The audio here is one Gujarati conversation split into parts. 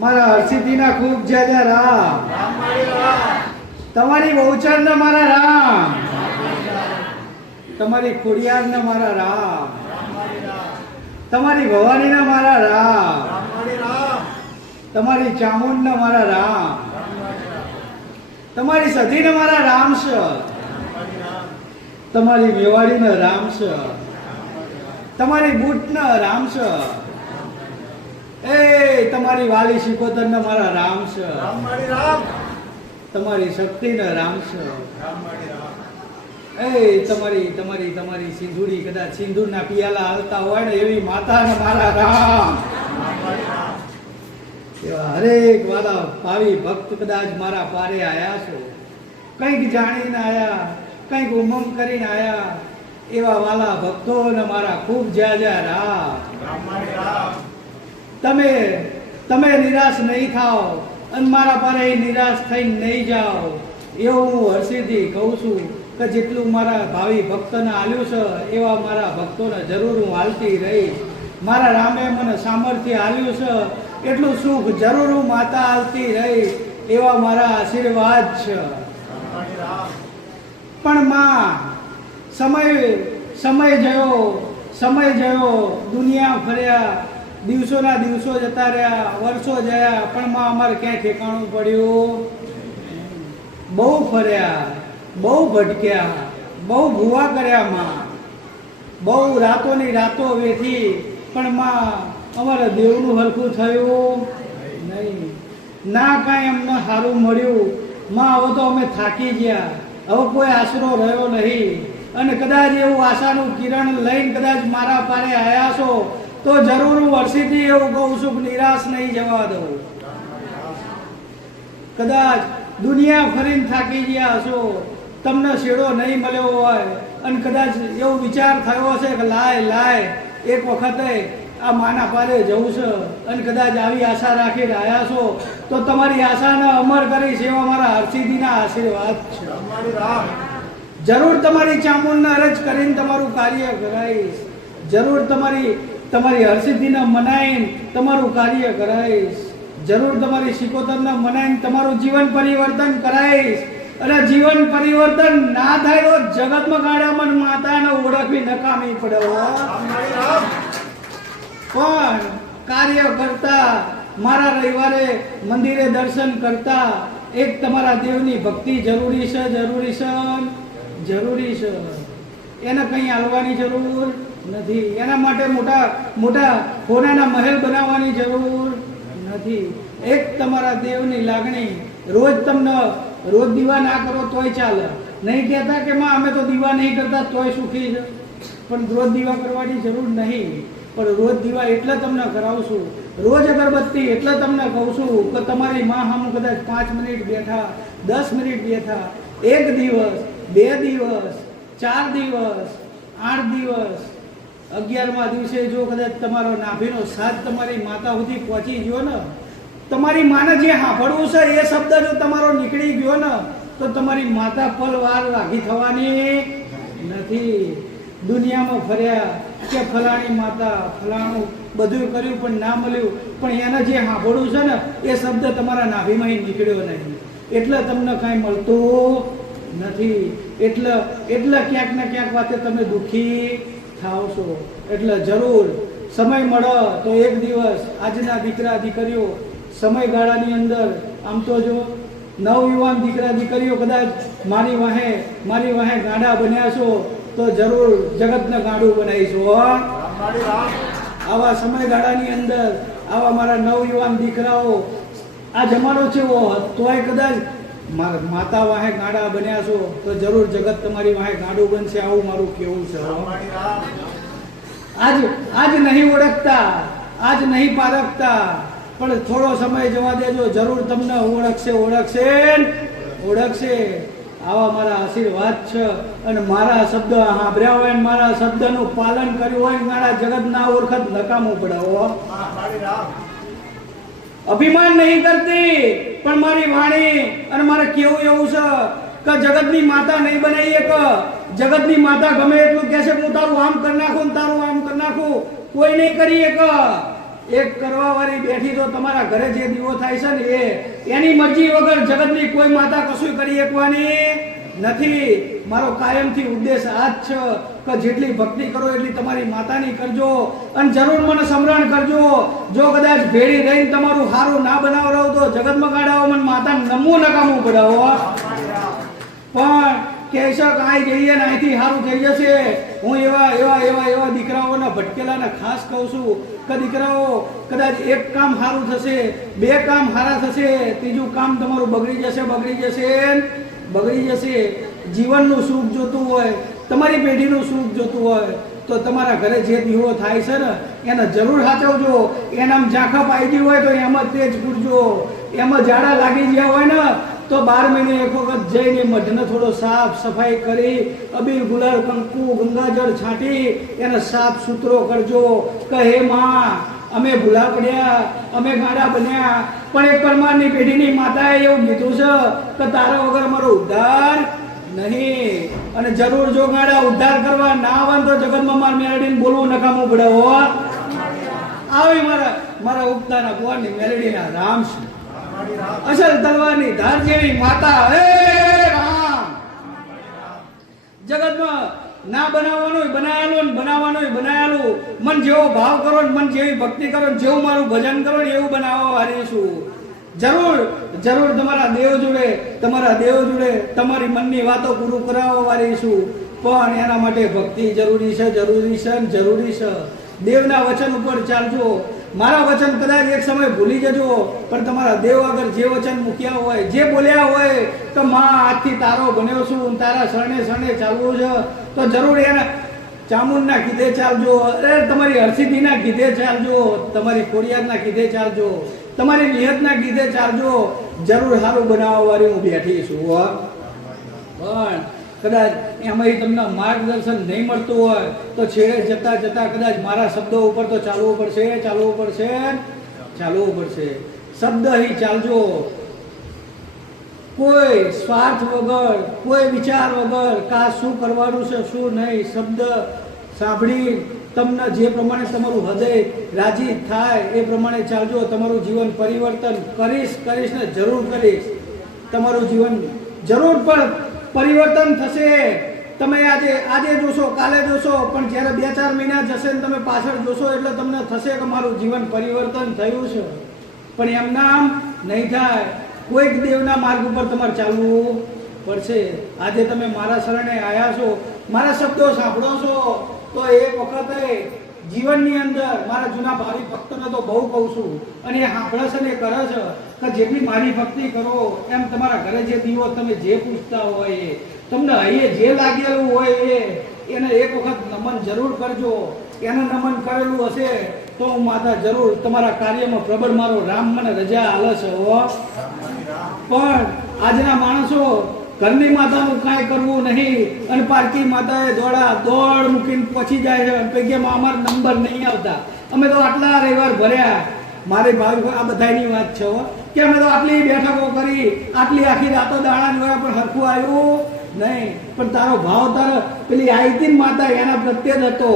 મારા હરસિદ્ધિના ખૂબ જય જય રામ. તમારી બહુચરના મારા રામ, તમારી ખોડિયારના મારા રામ, તમારી ભવાનીના મારા રામ, તમારી ચામુંડના મારા રામ, તમારી સધીના મારા રામ છે, તમારી મેવાડીના રામ છે, તમારી બુટના રામ છે, એ તમારી વાલી શિકોતરના મારા રામ છે, તમારી શક્તિના રામ છે, એ તમારી તમારી તમારી સિંધુડી કદાચ સિંદૂરના પિયાલા હાલતા હોય ને એવી માતાના મારા રામ. એવા હરેક વાલા ભાવી ભક્ત કદાચ મારા પારે આયા છો, કંઈક જાણીને આયા, કંઈક ઉમંગ કરીને આયા, એવા વાલા ભક્તોને મારા ખૂબ જય જય રામ. તમે તમે નિરાશ નહીં થાઓ અને મારા પાસે નિરાશ થઈને નહીં જાઓ, એવું હું હરસિદ્ધિ કહું છું કે જેટલું મારા ભાવિ ભક્તોને આલ્યું છે એવા મારા ભક્તોને જરૂર હું હાલતી રહીશ. મારા રામે મને સામર્થ્ય આલ્યું છે એટલું સુખ જરૂર હું માતા હાલતી રહીશ, એવા મારા આશીર્વાદ છે. પણ માં સમય જયો દુનિયા ફર્યા, દિવસોના દિવસો જતા રહ્યા, વર્ષો જયા, પણ માં અમારે ક્યાંય ઠેકાણું પડ્યું? બહુ ફર્યા, બહુ ભટક્યા, બહુ ભૂવા કર્યા માં, બહુ રાતોની રાતો વેઠી, પણ માં અમારા દેવનું હરખું થયું નહીં. ના કાંઈ અમને સારું મળ્યું માં. હવે તો અમે થાકી ગયા, હવે કોઈ આશરો રહ્યો નહીં. અને કદાચ એવું આશાનું કિરણ લઈને કદાચ મારા પારે આવ્યા છો તો જરૂર હું હરસિદ્ધિ એવું કહું છું કે નિરાશ નહીં જવા દઉં. કદાચ દુનિયા ફરીને થાકી ગયા હશો, તમને શેડો નહીં મળ્યો હોય અને કદાચ એવો વિચાર થયો હશે કે લાય એક વખતે આ માના પારે જવું છે અને કદાચ આવી આશા રાખીને આવ્યા છો તો તમારી આશાને અમર કરીશ એવા મારા હરસિદ્ધિના આશીર્વાદ છે. જરૂર તમારી ચામુંડને અરજ કરીને તમારું કાર્ય કરાવીશ, જરૂર તમારી હરસિદ્ધિને મનાઈને તમારું કાર્ય કરાવીશ, જરૂર તમારી શિકોતરને મનાઈને તમારું જીવન પરિવર્તન કરાવીશ. અને જીવન પરિવર્તન ના થાય તો જગતમાં ગાડામાં માતાને ઓળખવી નકામી પડે. પણ કાર્ય કરતા મારા રવિવારે મંદિરે દર્શન કરતા એક તમારા દેવની ભક્તિ જરૂરી છે, જરૂરી છે. એને કંઈ હાલવાની જરૂર નથી, એના માટે મોટા સોનાના મહેલ બનાવવાની જરૂર નથી. એક તમારા દેવની લાગણી, રોજ દીવા ના કરો તોય ચાલે, નહીં કહેતા કે માં અમે તો દીવા નહીં કરતા તોય સુખી છે, પણ રોજ દીવા કરવાની જરૂર નહીં. પણ રોજ દીવા એટલે તમને કરાવશું, રોજ અગરબત્તી એટલે તમને કહું છું કે તમારી માં હમ કદાચ 5 મિનિટ બેઠા, 10 મિનિટ બેઠા, 1 દિવસ, 2 દિવસ, 4 દિવસ, 8 દિવસ, 11મા દિવસે જો કદાચ તમારો નાભીનો સાથ તમારી માતા સુધી પહોંચી ગયો ને, તમારી માને જે સાંભળવું છે એ શબ્દ જો તમારો નીકળી ગયો ને તો તમારી માતા પલવાર લાગી થવાની નથી. દુનિયામાં ફર્યા કે ફલાણી માતા ફલાણું બધું કર્યું પણ ના મળ્યું, પણ એને જે સાંભળવું છે ને એ શબ્દ તમારા નાભીમાં નીકળ્યો નહીં, એટલે તમને કાંઈ મળતું નથી. એટલે ક્યાંક ને ક્યાંક વાતે તમે દુઃખી થાવ છો. એટલે જરૂર સમય મળે તો એક દિવસ આજના દીકરા દીકરીઓ સમયગાળાની અંદર આમ તો જો નવયુવાન દીકરા દીકરીઓ કદાચ મારી વાહે ગાંડા બન્યા છો તો જરૂર જગતને ગાંડું બનાવીશું. આવા સમયગાળાની અંદર આવા મારા નવયુવાન દીકરાઓ, આ જમાનો છે તોય કદાચ માતા વાહે ગાંડા બન્યા છો તો જરૂર જગત તમારી વાહે ગાંડું બનશે, આવું મારું કેવું છે. આજ નહીં ઓળખતા, આજ નહીં પારખતા, પણ થોડો સમય જવા દેજો, જરૂર તમને ઓળખશે. આવા મારા આશીર્વાદ છે. અને મારા શબ્દ સાંભળ્યા હોય, મારા શબ્દનું પાલન કર્યું હોય, મારા જગત ના ઓળખત નકામું પડાવો. અભિમાન નહીં કરતી, પણ મારી વાણી અને મારે કેવું એવું છે કે જગતની માતા નહીં બનાવીએ કે જગતની માતા ગમે એટલું કહે છે હું તારું આમ કરી નાખું, તારું આમ કરી નાખું, કોઈ નહીં કરીએ કે એક કરવાવાળી બેઠી તો તમારા ઘરે જે દીવો થાય છે ને એની મરજી વગર જગતની કોઈ માતા કશું કરી શકવાની નથી. મારો કાયમથી ઉદ્દેશ આ જ છે કે જેટલી ભક્તિ કરો એટલી તમારી માતાની કરજો અને જરૂર મને સ્મરણ કરજો. જો કદાચ ભેળી રહીને તમારું સારું ના બનાવરાવ તો જગતમાં કાઢાવો મને માતા નમવું નકામું પડાવો. પણ કેશક આઈ જઈએ ને અહીંથી સારું થઈ જશે. હું એવા એવા એવા એવા દીકરાઓના ભટકેલાને ખાસ કહું છું કે દીકરાઓ કદાચ એક કામ સારું થશે, બે કામ સારા થશે, ત્રીજું કામ તમારું બગડી જશે. જીવનનું સુખ જોતું હોય, તમારી પેઢીનું સુખ જોતું હોય તો તમારા ઘરે જે દીવો થાય છે ને એને જરૂર સાચવજો. એનામ ઝાંખા પાઈ ગઈ હોય તો એમાં તેજ પૂરજો. એમાં ઝાડા લાગી ગયા હોય ને તો 12 મહિને એક વખત જઈને મઢને થોડો સાફ સફાઈ કરી અબીલ ગુલાલ કંકુ ગંગાજળ છાંટી એને સાફ સુથરો કરજો કે હે માં અમે ભૂલા પડ્યા, અમે ગાડા બન્યા, પણ એક પરમારની પેઢીની માતાએ એવું કીધું છે કે તારા વગર મારો ઉદ્ધાર નહીં. અને જરૂર જો ગાડા ઉદ્ધાર કરવા ના આવે તો જગતમાં માર મેલડીને બોલવું નકામું પડે હો. આવી મારા ઉગતાના કુંવરની મેલડીના રામ છે, અસલ તલવારની ધાર જેવી માતા હે રામ. જગતમાં ના બનાવવાનું બનાવેલું મન જેવો ભાવ કરો ને મન જેવી ભક્તિ કરો ને જેવું મારું ભજન કરો ને એવું બનાવવા વાળી છું. જરૂર તમારા દેવ જોડે તમારી મનની વાતો પૂરું કરાવવા વાળી છું. પણ એના માટે ભક્તિ જરૂરી છે. દેવના વચન ઉપર ચાલજો. મારા વચન કદાચ એક સમય ભૂલી જજો પણ તમારા દેવ આગળ જે વચન મૂક્યા હોય, જે બોલ્યા હોય તો માં આજથી તારો બન્યો છું, તારા શરણે ચાલવું છે તો જરૂર એના ચામુંડના કીધે ચાલજો, તમારી હરસિદ્ધિના કીધે ચાલજો, તમારી ખોડિયારના કીધે ચાલજો, તમારી નિયતના કીધે ચાલજો. જરૂર સારું બનાવવા વાળી હું બેઠી છું. પણ કદાચ એમાં તમને માર્ગદર્શન નહીં મળતું હોય તો છેડે જતા કદાચ મારા શબ્દો ઉપર તો ચાલવું પડશે. શબ્દ અહીં ચાલજો, કોઈ સ્વાર્થ વગર, કોઈ વિચાર વગર કા શું કરવાનું છે શું નહીં. શબ્દ સાંભળી તમને જે પ્રમાણે તમારું હૃદય રાજી થાય એ પ્રમાણે ચાલજો. તમારું જીવન પરિવર્તન કરીશ ને જરૂર કરીશ. તમારું જીવન જરૂર પણ પરિવર્તન થશે. તમે આજે જોશો, કાલે જોશો, પણ જ્યારે 2-4 મહિના જશે ને તમે પાછળ જોશો એટલે તમને થશે કે મારું જીવન પરિવર્તન થયું છે. પણ એમ નામ નહીં થાય. કોઈક દેવના માર્ગ ઉપર તમારે ચાલવું પડશે. આજે તમે મારા શરણે આવ્યા છો, મારા શબ્દો સાંભળો છો તો એક વખતે જીવનની અંદર મારા જૂના ભાવિ ભક્તોને તો બહુ કહું છું અને એ સાંભળે છે ને એ કરે છે કે જેટલી મારી ભક્તિ કરો એમ તમારા ઘરે જે દીવો તમે જે પૂછતા હોય એ તમને અહીં જે લાગેલું હોય એને એક વખત નમન જરૂર કરજો. એને નમન કરેલું હશે તો હું માતા જરૂર તમારા કાર્યમાં પ્રબળ મારો રામ મને રજા આલે છે. પણ આજના માણસો ઘરની માતાનું કાંઈ કરવું નહીં અને પારકી માતાએ દોડ મૂકીને પછી જાય છે. પૈકીમાં અમારા નંબર નહીં આવતા, અમે તો આટલા રવિવાર ભર્યા. મારી ભાઈ આ બધાની વાત છે કે અમે તો આટલી બેઠકો કરી, આટલી આખી રાતો દાણા જોયા પણ હરખું આવ્યું નહીં. પણ તારો ભાવ તારો પેલી આઈતી માતા એના પ્રત્યે જ હતો.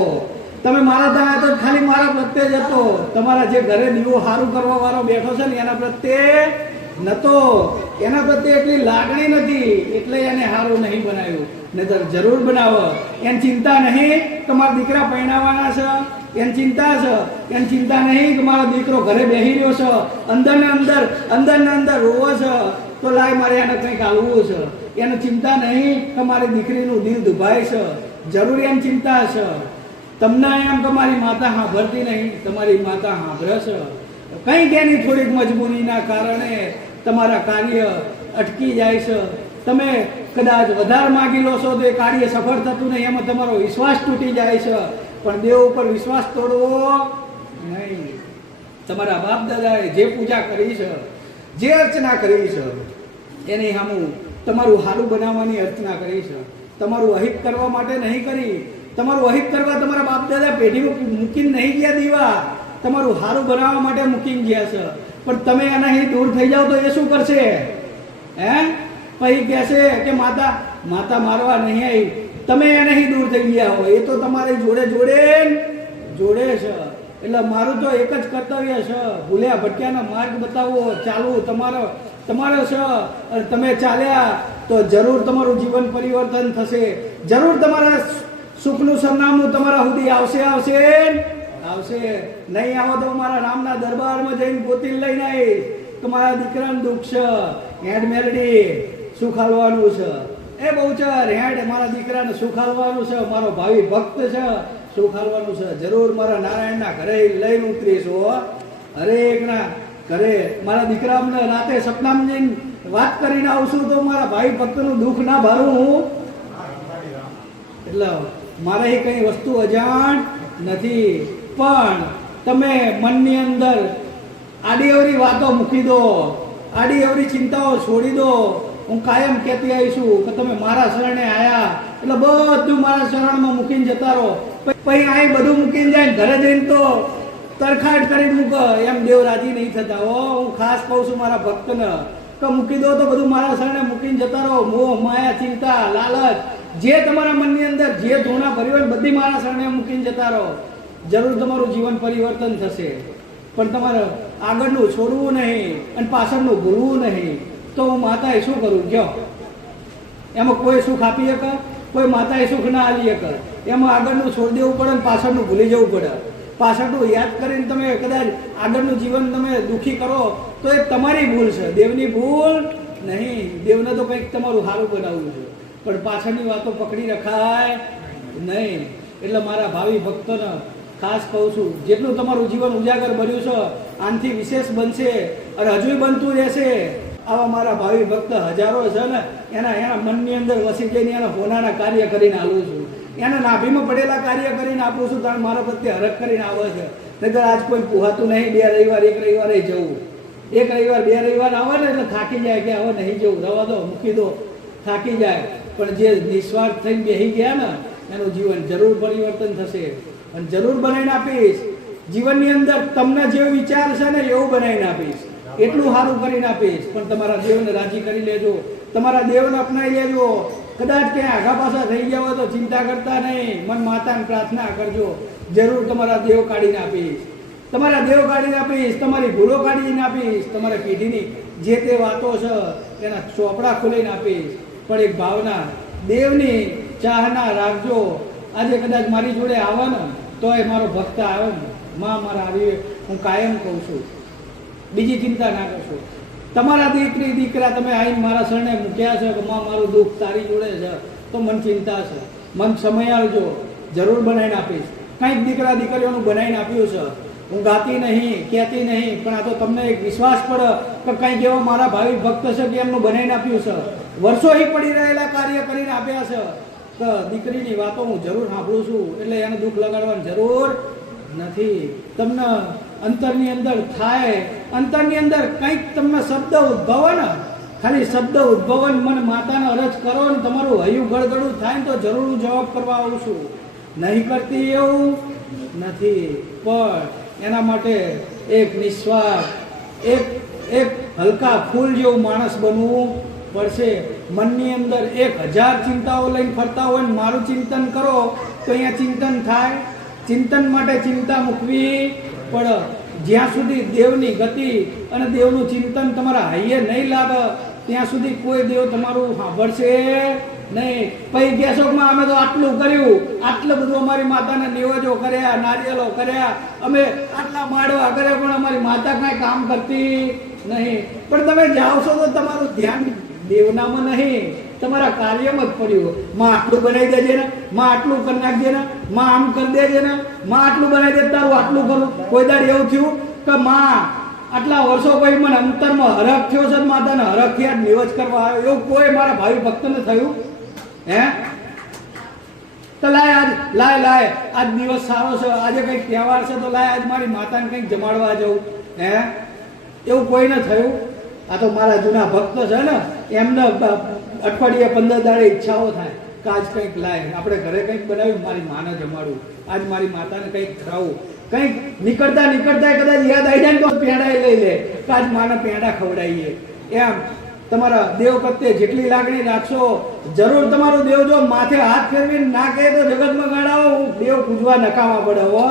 તમે મારા ત્યાં તો ખાલી મારા પ્રત્યે જ હતો. તમારા જે ઘરે દીવો સારું કરવા વાળો બેઠો છે ને એના પ્રત્યે નતો. એના પ્રત્યે એટલી લાગણી નથી એટલે એને સારું નહીં બનાવ્યું. નહીતર જરૂર બનાવો. એની ચિંતા નહીં કે મારા દીકરા પરણાવવાના છે, એની ચિંતા છે. એની ચિંતા નહીં કે મારો દીકરો ઘરે બેસી રહ્યો છે, અંદર ને અંદર રોવો છે તો લાય મારે એને કંઈક આવવું છે. એને ચિંતા નહીં કે મારી દીકરીનું દિલ દુભાય છે. જરૂર એની ચિંતા છે. તમને એમ કે મારી માતા સાંભળતી નહીં, તમારી માતા સાંભળે છે. કંઈક એની થોડીક મજબૂરીના કારણે તમારા કાર્ય અટકી જાય છે. તમે કદાચ વધારે માગી લો છો તો એ કાર્ય સફળ થતું નહીં, એમાં તમારો વિશ્વાસ તૂટી જાય છે. પણ દેવ ઉપર વિશ્વાસ તોડવો નહીં. તમારા બાપ દાદાએ જે પૂજા કરી છે, જે અર્ચના કરી છે એની સામું તમારું સારું બનાવવાની અર્ચના કરી છે. તમારું અહિત કરવા માટે નહીં કરી. તમારું અહિત કરવા તમારા બાપ દાદા પેઢીમાં મૂકીને નહીં ગયા દીવા, તમારું સારું બનાવવા માટે મૂકીને ગયા છે. પણ તમે એનાથી દૂર થઈ જાઓ તો એ શું કરશે? પછી કહેશે કે માતા મારવા નહીં આવી. તમે એનાથી દૂર થઈ ગયા હોય, એ તો તમારી જોડે છે. એટલે મારું તો એક જ કર્તવ્ય છે, ભૂલ્યા ભટક્યાનો માર્ગ બતાવવો, ચાલવું તમારો છે. તમે ચાલ્યા તો જરૂર તમારું જીવન પરિવર્તન થશે, જરૂર તમારા સુખનું સરનામું તમારા સુધી આવશે. નહીં આવો તો મારા રામના દરબારમાં જઈને ગોતી લઈને આવીશ કે મારા દીકરાનું દુઃખ છે, હેડ મેલડી સુખ હાલવાનું છે, એ બહુચર હેડ મારા દીકરાને સુખ હાલવાનું છે, મારો ભાવિ ભક્ત છે, સુખ હાલવાનું છે. જરૂર મારા નારાયણના ઘરે લઈને ઉતરીશું, હરેકના ઘરે મારા દીકરાને રાતે સપનામાં જઈને વાત કરીને આવશું તો મારા ભાઈ ભક્તનું દુઃખ ના ભારું હું. એટલે મારે કઈ વસ્તુ અજાણ નથી, પણ તમે મનની અંદર આડી અવરી વાતો મૂકી દો, આડી અવરી ચિંતાઓ છોડી દો. હું કાયમ કહેતી આવીશું કે તમે મારા શરણે આયા એટલે બધું મારા શરણમાં મૂકીને જતા રહો. પછી અહીં બધું મૂકીને જાય ઘરે જઈને તો તરખાટ કરીને મૂકો, એમ દેવ રાજી નહીં થતા. હું ખાસ કહું છું મારા ભક્તને કે મૂકી દો તો બધું મારા શરણે મૂકીને જતા રહો. મોહ માયા ચિંતા લાલચ જે તમારા મનની અંદર જે ધોણા ભર્યું હોય બધી મારા શરણે મૂકીને જતા રહો. જરૂર તમારું જીવન પરિવર્તન થશે, પણ તમારે આગળનું છોડવું નહીં અને પાછળનું ભૂલવું નહીં. તો હું માતાએ શું કરું કયો? એમાં કોઈ સુખ આપી શકે? કોઈ માતાએ સુખ ના આપી શકે? એમાં આગળનું છોડી દેવું પડે ને પાછળનું ભૂલી જવું પડે. પાછળનું યાદ કરીને તમે કદાચ આગળનું જીવન તમે દુઃખી કરો તો એ તમારી ભૂલ છે, દેવની ભૂલ નહીં. દેવને તો કંઈક તમારું સારું બનાવવું છે, પણ પાછળની વાતો પકડી રખાય નહીં. એટલે મારા ભાવિ ભક્તોને ખાસ કહું છું, જેટલું તમારું જીવન ઉજાગર બન્યું છે આનાથી વિશેષ બનશે અને હજુ બનતું રહેશે. આવા મારા ભાવિ ભક્ત હજારો છે ને, એના મનની અંદર વસી જઈને એના હોનાના કાર્ય કરીને આલું છું, એના નાભીમાં પડેલા કાર્ય કરીને આપું છું. કારણ મારા પ્રત્યે હરખ કરીને આવે છે. નહીતર આજ કોઈ પુહાતું નહીં. 2 રવિવાર 1 રવિવારે જવું, 1 રવિવાર 2 રવિવાર આવે ને એટલે થાકી જાય કે હવે નહીં જવું, રવા દો, મૂકી દો, થાકી જાય. પણ જે નિસ્વાર્થ થઈને બેસી ગયા ને એનું જીવન જરૂર પરિવર્તન થશે અને જરૂર બનાવીને આપીશ. જીવનની અંદર તમને જે વિચાર છે ને એવું બનાવીને આપીશ, એટલું સારું કરીને આપીશ. પણ તમારા દેવને રાજી કરી લેજો, તમારા દેવને અપનાવી લેજો. કદાચ ક્યાંય આઘા પાછા થઈ ગયા હોય તો ચિંતા કરતા નહીં, મન માતાને પ્રાર્થના કરજો, જરૂર તમારા દેવ કાઢીને આપીશ. તમારા દેવ કાઢીને આપીશ, તમારી ભૂલો કાઢીને આપીશ, તમારા પેઢીની જે તે વાતો છે એના ચોપડા ખોલીને આપીશ. પણ એક ભાવના દેવની ચાહના રાખજો. આજે કદાચ મારી જોડે આવે ને તો એ મારો ભક્ત આવે ને, માં મારા આવી, હું કાયમ કહું છું, બીજી ચિંતા ના કરશો. તમારા દીકરી દીકરા તમે આવીને મારા શરણે મૂક્યા છે કે માં મારું દુઃખ તારી જોડે છે તો મન ચિંતા છે, મન સમય આવજો, જરૂર બનાવીને આપીશ. કંઈક દીકરા દીકરીઓનું બનાવીને આપ્યું છે. હું ગાતી નહીં, કહેતી નહીં, પણ આ તો તમને એક વિશ્વાસ પડે કે કંઈક એવા મારા ભાવિ ભક્ત છે કે એમનું બનાવીને આપ્યું છે. વર્ષોથી પડી રહેલા કાર્ય કરીને આપ્યા છે. તો દીકરીની વાતો હું જરૂર સાંભળું છું, એટલે એને દુઃખ લગાડવાની જરૂર નથી. તમને અંતરની અંદર થાય, અંતરની અંદર કંઈક તમને શબ્દ ઉદ્ભવે ને, ખાલી શબ્દ ઉદ્ભવન મને માતાને અરજ કરો ને તમારું હૈયું ગળગળું થાય ને તો જરૂર હું જવાબ કરવા આવું છું. નહીં કરતી એવું નથી, પણ એના માટે એક નિસ્વાર્થ, એક હલકા ફૂલ જેવું માણસ બનવું પડશે. મનની અંદર 1000 ચિંતાઓ લઈને ફરતા હોય ને મારું ચિંતન કરો તો અહીંયા ચિંતન થાય. ચિંતન માટે ચિંતા મૂકવી પડે. જ્યાં સુધી દેવની ગતિ અને દેવનું ચિંતન તમારા હૈયે નહીં લાગે ત્યાં સુધી કોઈ દેવ તમારું સાંભળશે નહીં. પછી ગેસોકમાં અમે તો આટલું કર્યું, આટલું બધું અમારી માતાને નિવેદો કર્યા, નારિયેલો કર્યા, અમે આટલા માળવા કર્યા, પણ અમારી માતા કાંઈ કામ કરતી નહીં. પણ તમે જાઓ છો તો તમારું ધ્યાન દેવનામાં નહીં, તમારા કાર્યમાં જ પડ્યું. માં આટલું બનાવી દેજે ને, માં આટલું કરી નાખજે ને, માં આમ કરી દેજે ને, માં આટલું બનાવી દે તારું આટલું કરું. કોઈ દાડ એવું થયું કે માં આટલા વર્ષો પછી મને અંતરમાં હરખ થયો છે, માતાને હરખથી આજ નિવેદ કરવા આવ્યો, એવું કોઈ મારા ભાઈ ભક્તને થયું? હે તો લાય આજ દિવસ સારો છે, આજે કંઈક તહેવાર છે તો લાય આજ મારી માતાને કંઈક જમાડવા જવું. હે એવું કોઈને થયું? આ તો મારા જૂના ભક્ત છે ને, એમને અઠવાડિયે 15 દાડે ઈચ્છાઓ થાય કે આજ કંઈક લાય આપણે ઘરે કંઈક બનાવ્યું, મારી માને જમાડવું, આજ મારી માતાને કંઈક ખવડાવવું. કંઈક નીકળતા કદાચ યાદ આવી જાય ને તો પેંડા લઈ લે કે આજ માને પેંડા ખવડાવીએ. એમ તમારા દેવ પ્રત્યે જેટલી લાગણી રાખશો, જરૂર તમારો દેવ જો માથે હાથ ફેરવીને ના કહે તો જગતમાં ગણાવો, દેવ પૂજવા નકામા પડે હો.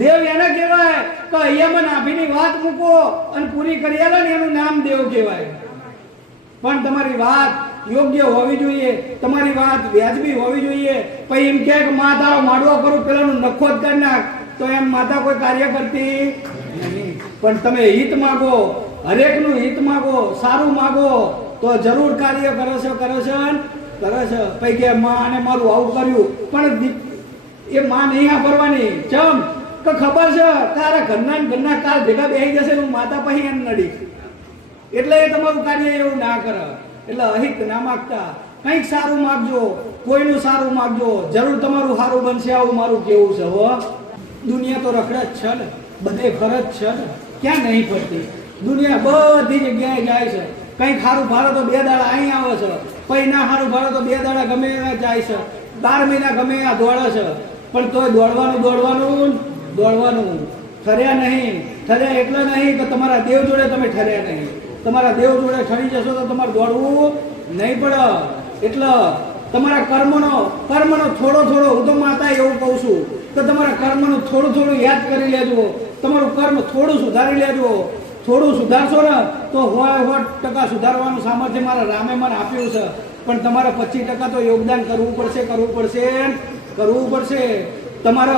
દેવ એને કહેવાય કે અહીંયા નાભીની વાત મૂકો અને પૂરી કરી આલે ને એનું નામ દેવ કહેવાય. પણ તમારી વાત યોગ્ય હોવી જોઈએ, તમારી વાત વ્યાજબી હોવી જોઈએ. પછી એમ કે માં તારો માડવો કરું પેલાનું નખો જ કરી નાખ, તો એમ માતા કોઈ કાર્ય કરતી નહીં. પણ તમે હિત માગો, હરેકનું હિત માગો, સારું માગો, તો જરૂર કાર્ય કરો છો. પછી કે માં અને મારું આવું કર્યું, પણ એ માં નહીં સાંભળવાની. ચમ કે ખબર છે તારા ઘરના કાલ ભેગા બેસી જશે, હું માતા પછી એમ નડી, એટલે એ તમારું કાર્ય એવું ના કરે. એટલે અહિત ના માગતા, કંઈક સારું માગજો, કોઈનું સારું માગજો, જરૂર તમારું સારું બનશે. આવું મારું કેવું છે. હો દુનિયા તો રખડે જ છે ને, બધે ફરજ છે ને, ક્યાં નહીં ફરતી. દુનિયા બધી જગ્યાએ જાય છે. કંઈક સારું ભાડો તો 2 દાડા અહીં આવે છે, પછી ના સારું ભાડો તો 2 દાડા ગમે એવા જાય છે, 12 મહિના ગમે એવા દોડે છે. પણ તોય દોડવાનું ઠર્યા નહીં. ઠર્યા એટલે નહીં કે તમારા દેવ જોડે તમે ઠર્યા નહીં. તમારા દેવ જોડે ઠરી જશો તો તમારે દોડવું નહીં પડે. એટલે તમારા કર્મનો થોડો હું તો માતા એવું કહું છું કે તમારા કર્મનું થોડું યાદ કરી લેજો. તમારું કર્મ થોડું સુધારી લેજો. થોડું સુધારશો ને તો 100% સુધારવાનું સામર્થ્ય મારા રામે મને આપ્યું છે. પણ તમારે 25% તો યોગદાન કરવું પડશે. તમારે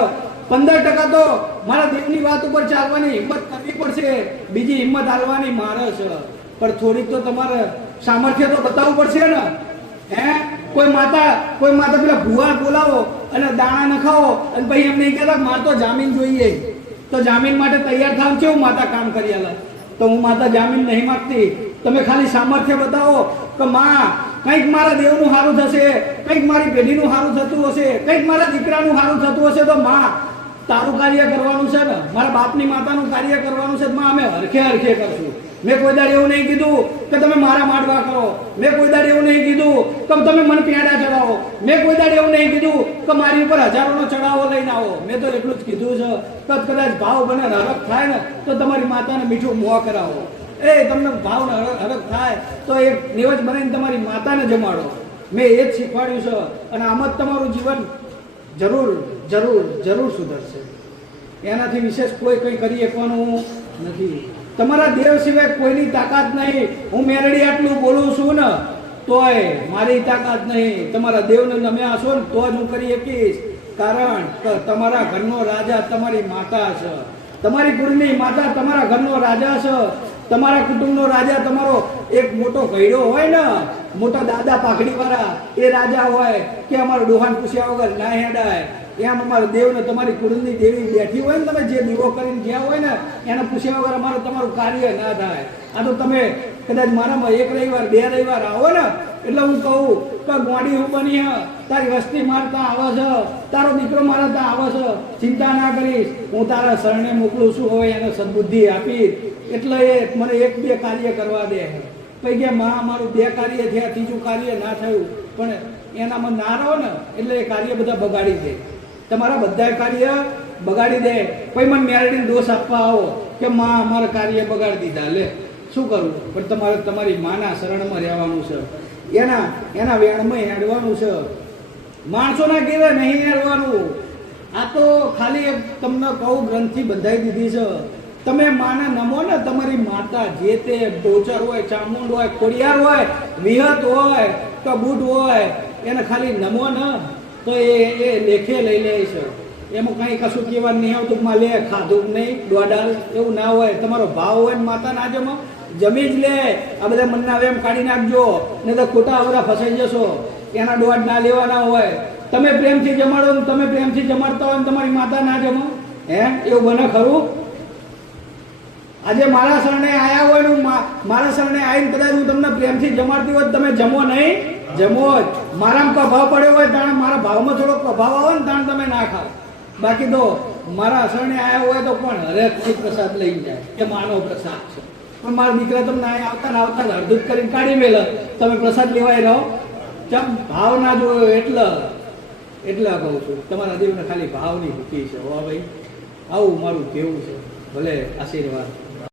15% તો મારા દેવની વાત ઉપર ચાલવાની હિંમત કરવી પડશે. બીજી હિંમત હાલવાની મારે છે. પણ થોડીક તો તમારે સામર્થ્ય તો બતાવવું પડશે ને. કોઈ માતા પેલા ભુવા બોલાવો અને દાણા નખાવો અને પછી એમ નહીં કહેતા મારે તો જામીન જોઈએ, તો જામીન માટે તૈયાર થાવ કેવું માતા કામ કરી આલે. તો હું માતા જામીન નહીં માંગતી. તમે ખાલી સામર્થ્ય બતાવો કે માં કંઈક મારા દેવનું સારું થશે, કંઈક મારી પેઢીનું સારું થતું હશે, કંઈક મારા દીકરાનું સારું થતું હશે, તો માં તારું કાર્ય કરવાનું છે ને, મારા બાપની માતાનું કાર્ય કરવાનું છે. માં અમે હરખે કરશું. મેં કોઈ દાડ એવું નહીં કીધું કે તમે મારા માંડવા કરો. મેં કોઈ દાડ એવું નહીં કીધું કે તમે મને પેડા ચડાવો. મેં કોઈ દાડ એવું નહીં કીધું કે મારી ઉપર હજારોનો ચડાવો લઈને આવો. મેં તો એટલું જ કીધું છે કે કદાચ ભાવ બને હરખ થાય ને તો તમારી માતાને મીઠું મોં કરાવો. તમને ભાવ ને હરખ થાય તો એક નિવેજ બનાવીને તમારી માતાને જમાડો. મેં એ જ શીખવાડ્યું છે. અને આમ જ તમારું જીવન જરૂર સુધરશે. એનાથી વિશેષ કંઈ કરી શકવાનું નથી. તમારા દેવ સિવાય કોઈની તાકાત નહીં. હું મેરડી આટલું બોલું છું ને તોય મારી તાકાત નહીં. તમારા દેવને તમે હશો ને તો જ હું કરી શકીશ. કારણ કે તમારા ઘરનો રાજા તમારી માતા છે. તમારી કુળની માતા તમારા ઘરનો રાજા છે. તમારા કુટુંબનો રાજા તમારો એક મોટો ઘયડો હોય ને, મોટા દાદા પાઘડીવાળા, એ રાજા હોય કે અમારો ડોહાન પૂછ્યા વગર ના હેડાય. એમ અમારા દેવને તમારી કુળની દેવી બેઠી હોય ને, તમે જે દીવો કરીને ગયા હોય ને એને પૂછ્યા વગર તમારું કાર્ય ના થાય. આ તો તમે કદાચ મારામાં 1 રવિવાર 2 રવિવાર આવો ને એટલે હું કહું કે ગોડી હું બની તારી વસ્તી મારતા આવે છે, તારો દીકરો મારતા આવે છે, ચિંતા ના કરીશ, હું તારા શરણે મોકલું છું. હવે એને સદબુદ્ધિ આપીશ. એટલે એ મને 1-2 કાર્ય કરવા દે. પછી કે માં મારું 2 કાર્ય થયા, 3જું કાર્ય ના થયું, પણ એનામાં ના રહો ને એટલે એ કાર્ય બધા બગાડી દે. તમારા બધા કાર્ય બગાડી દે. પછી મને મેરડીને દોષ આપવા આવો કે માં અમારા કાર્ય બગાડી દીધા. લે શું કરવું? પણ તમારે તમારી માના શરણમાં રહેવાનું છે. એના વેણમાં હેડવાનું છે. માણસોના કહેવાય નહીં હેડવાનું. આ તો ખાલી તમને કહું ગ્રંથથી બંધાઈ દીધી છે. તમે માને નમો ને, તમારી માતા જે તે ડોચર હોય, ચામુંડ હોય, ખોડિયાર હોય, વિહત હોય કે બુટ હોય, એને ખાલી નમો ને તો એ લેખે લઈ લે છે. એમાં કંઈ કશું કહેવા નહીં આવતું માં લે ખાધું નહીં દોડાલ એવું ના હોય. તમારો ભાવ હોય ને માતા ના જમી જ લે. આ બધા મનના વેમ કાઢી નાખજો, નહીં તો ખોટા આવરા ફસાઈ જશો. એના દોડ ના લેવાના હોય. તમે પ્રેમથી જમાડો ને તમે પ્રેમથી જમાડતા હોય ને તમારી માતા ના જમો, એવું બને ખરું? આજે મારા શરણે આવ્યા હોય ને મારા શરણે આવીને કદાચ હું તમને પ્રેમથી જમાડતી હોય તમે જમો નહીં? જમો જ. મારામાં પ્રભાવ પડ્યો હોય તાણે મારા ભાવમાં થોડો પ્રભાવ આવે ને તાણે તમે ના ખાઓ. બાકી તો મારા શરણે આવ્યા હોય તો પણ હરેકથી પ્રસાદ લઈ જાય કે માનો પ્રસાદ છે. પણ મારા દીકરા તમને આવતા અડધૂત કરીને કાઢી મેલે, તમે પ્રસાદ લેવાય રહો. ચમ ભાવ ના જોયો એટલે કહું છું. તમારા દેવને ખાલી ભાવની ભૂખી છે. હો ભાઈ, આવું મારું કેવું છે. ભલે આશીર્વાદ.